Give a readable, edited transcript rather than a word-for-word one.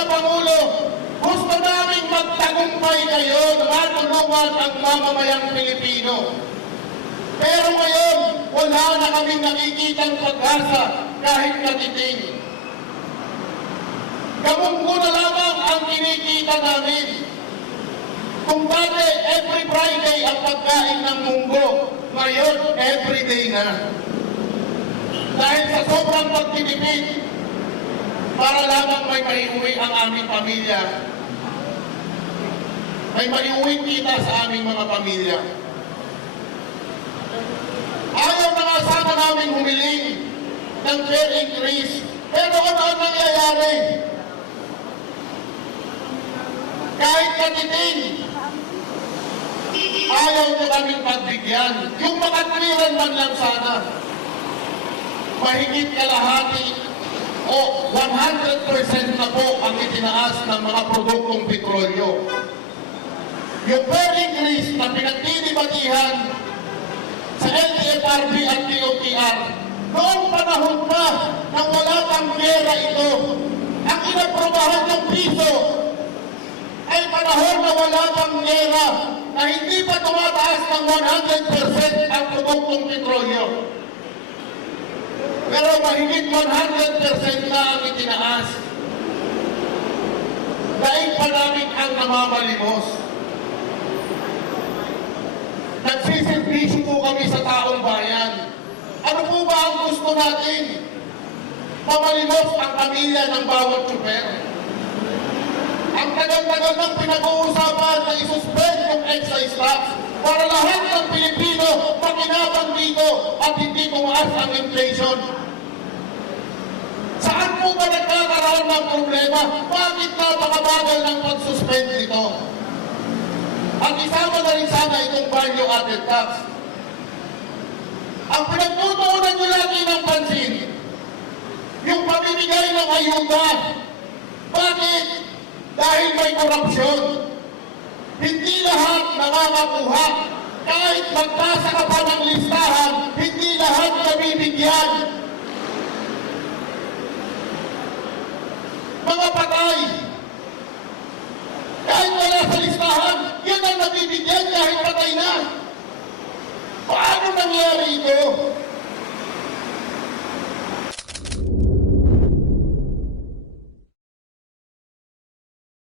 mga Pangulo, gusto namin magtagumpay kayo na matulungan ang mamamayang Pilipino. Pero ngayon, wala na kaming nakikitang pag-asa kahit katiting. Kamunggo na lamang ang kinikita namin. Kung dati, every Friday ang pagkain ng munggo, ngayon, everyday na. Dahil sa sobrang pagtitipid, para lamang may maiuwi ang aming pamilya. May maiuwing kita sa aming mga pamilya. Ayaw na nga sana namin humiling ng fare increase. Pero ano ang nangyayari? Kahit katiting, ayaw nyo kaming pagbigyan. Yung makatwiran man lang sana. Mahigit kalahati o 100% na po ang itinaas ng mga produktong petrolyo. Yung fare increase na pinagdidibatihan sa LTFRB at DOTR, noong panahon pa nang wala pang pera ito, ang inaprobahan ng piso ay panahon na wala pang pera na hindi pa tumataas ng 100% ang produktong petrolyo. Pero mahigit 100% na ang itinaas. Dahil pa namin ang namamalimos. Nagsiservisyo po kami sa taong bayan. Ano po ba ang gusto natin? Mamalimos ang pamilya ng bawat tsuper. Ang tagal-tagal ng pinag-uusapan na isuspend yung excise tax para lahat ng Pilipino makinabang dito at hindi tumaas ang inflation. Saan po ba nagkakaroon ng problema? Bakit napakabagal ng pag-suspend nito? At isama na rin sana itong value-added tax. Ang pinagtutuunan nyo lagi ng pansin, yung pamimigay ng ayuda. Bakit? Dahil may korupsyon. Hindi lahat nakakakuha. Kahit magpasa ka pa ng listahan, hindi lahat nabibigyan. Mga patay. Kahit wala sa listahan, yan ang nabibigyan kahit patay na. Paano nangyari ito?